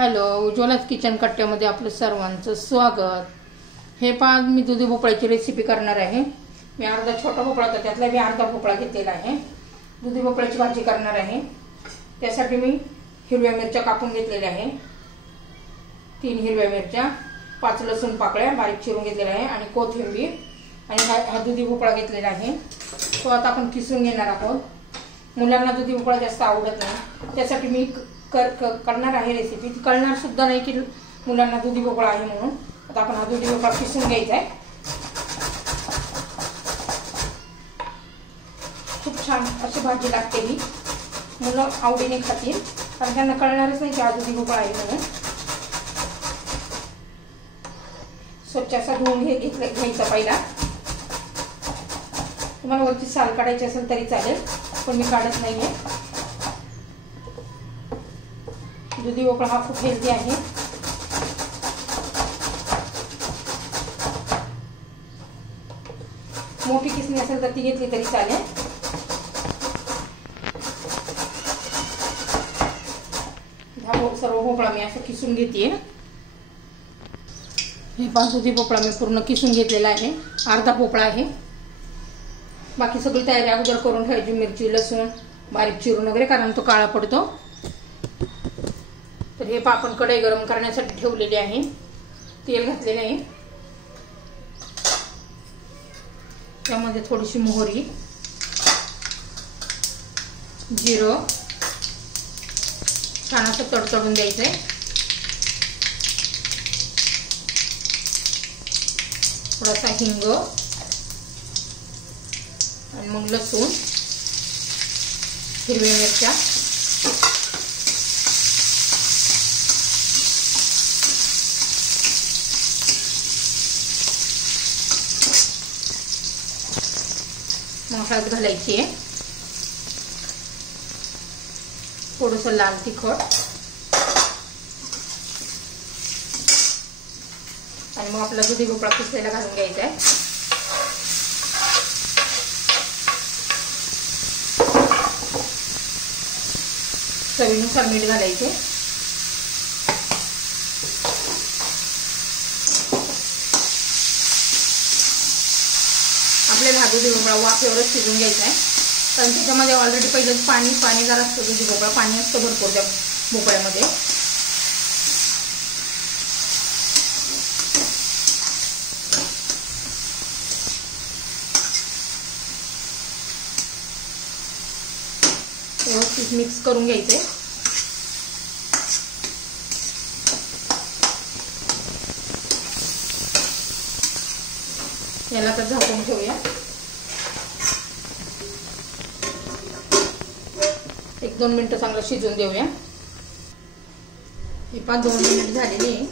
Hello, उज्ज्वलाच kitchen कट्ट्यामध्ये आपलं सर्वांचं स्वागत। हे पहा, मी दुधी भोपळ्याची रेसिपी करणार आहे। मी अर्धा छोटा भोपळा होता, त्यातला मी अर्धा भोपळा घेतलेला आहे। दुधी भोपळ्याची भाजी करणार आहे। त्यासाठी मी हिरव्या मिरच्या कापून घेतलेल्या आहे, 3 हिरव्या मिरच्या, 5 लसूण पाकळ्या बारीक चिरून घेतलेल्या आहे आणि कोथिंबीर आणि हा दुधी भोपळा घेतलेला आहे। तो आता आपण किसून घेणार आहोत। मुलांना दुधी भोपळा जास्त आवडत नाही, त्यासाठी मी करणार आहे रेसिपी। ती कळणार सुद्धा नाही की मुलांना दुधी भोपळा आहे म्हणून। आता आपण हा दुधी भोपळा किसून घ्यायचा आहे। खूप छान अशी भाजी लागते ही, मुलं आवडीने खातील, कारण त्यांना कळणारच नाही की हा दुधी भोपळा आहे म्हणून। स्वच्छ असा धुवून घ्यायचा पहिला। तुम्हाला वरची साल काढायची असेल तरी चालेल, पण मी काढत नाहीये। दुधी भोपळा हा खूप हेल्दी आहे। मोठी किसणी असेल तर ती घेतली तरी चालेल। हा सर्व भोपळा मी असं किसून घेते। हे दुधी भोपळा मी पूर्ण किसून घेतलेला आहे, अर्धा भोपळा आहे। बाकी सगळी तयारी अगोदर करून ठेवायची, मिरची लसूण बारीक चिरून वगैरे, कारण तो काळा पडतो। तर हे आपण कढई गरम करण्यासाठी ठेवलेली आहे, तेल घातलेले आहे। त्यामध्ये थोडीशी मोहरी, जिरं छान असं तडतडून द्यायचं आहे। थोडासा हिंग आणि मग लसूण, हिरव्या मिरच्या, हळद घालायची आहे, थोडंसं लाल तिखट आणि मग आपला दुधी भोपळा किसलेला घालून घ्यायचा आहे। चवीनुसार मीठ घालायचे। आपल्याला हा दुधी भोपळा वाफेवरच शिजून घ्यायचा आहे, कारण त्याच्यामध्ये ऑलरेडी पहिलेच पाणी जरा असतं। दुधी भोपळा पाणी असतं भरपूर त्या भोपळ्यामध्ये। व्यवस्थित मिक्स करून घ्यायचे। याला तर झाकून ठेवूया, 1-2 मिनिटं चांगलं शिजून देऊया। हे 2 मिनिट झालेली आहे।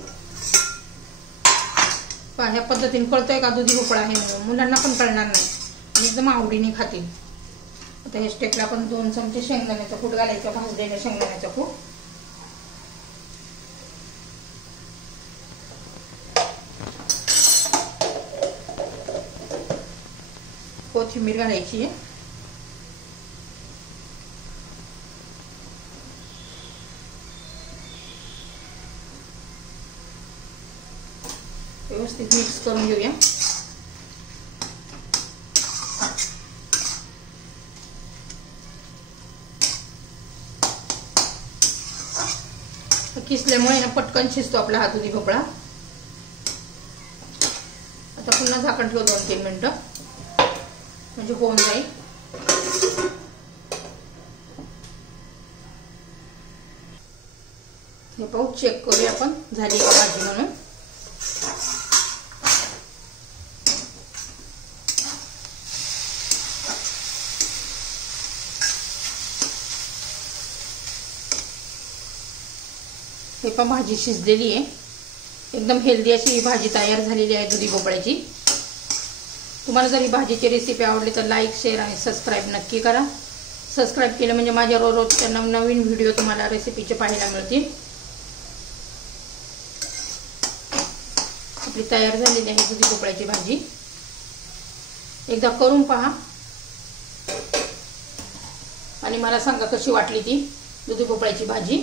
ह्या पद्धतीने कळतोय का दुधी भोपळा आहे म्हणून, मुलांना पण कळणार नाही आणि एकदम आवडीने खातील। आता हे स्टेपला आपण 2 चमचे शेंगदाण्याचा कूट घालायचा, भाजलेला शेंगदाण्याचा कूट, कोथिंबीर घालायची आहे, व्यवस्थित मिक्स करून घेऊया। किसल्यामुळे ना पटकन शिजतो आपला हा दुधी भोपळा। आता पुन्हा झाकण ठेवू 2-3 मिनिटं, म्हणजे होऊन जाईल। हे पाहू, चेक करूया आपण झाली का भाजी म्हणून। हे पण भाजी शिजलेली आहे, एकदम हेल्दी अशी ही भाजी तयार झालेली आहे दुधी भोपळ्याची। तुम्हाला जर ही भाजीची रेसिपी आवडली तर लाईक, शेअर आणि सबस्क्राईब नक्की करा। सबस्क्राईब केलं म्हणजे माझ्या रोजच्या नवनवीन व्हिडिओ तुम्हाला रेसिपीचे पाहायला मिळतील। आपली तयार झालेली आहे दुधी भोपळ्याची भाजी, एकदा करून पहा आणि मला सांगा कशी वाटली ती दुधी भोपळ्याची भाजी।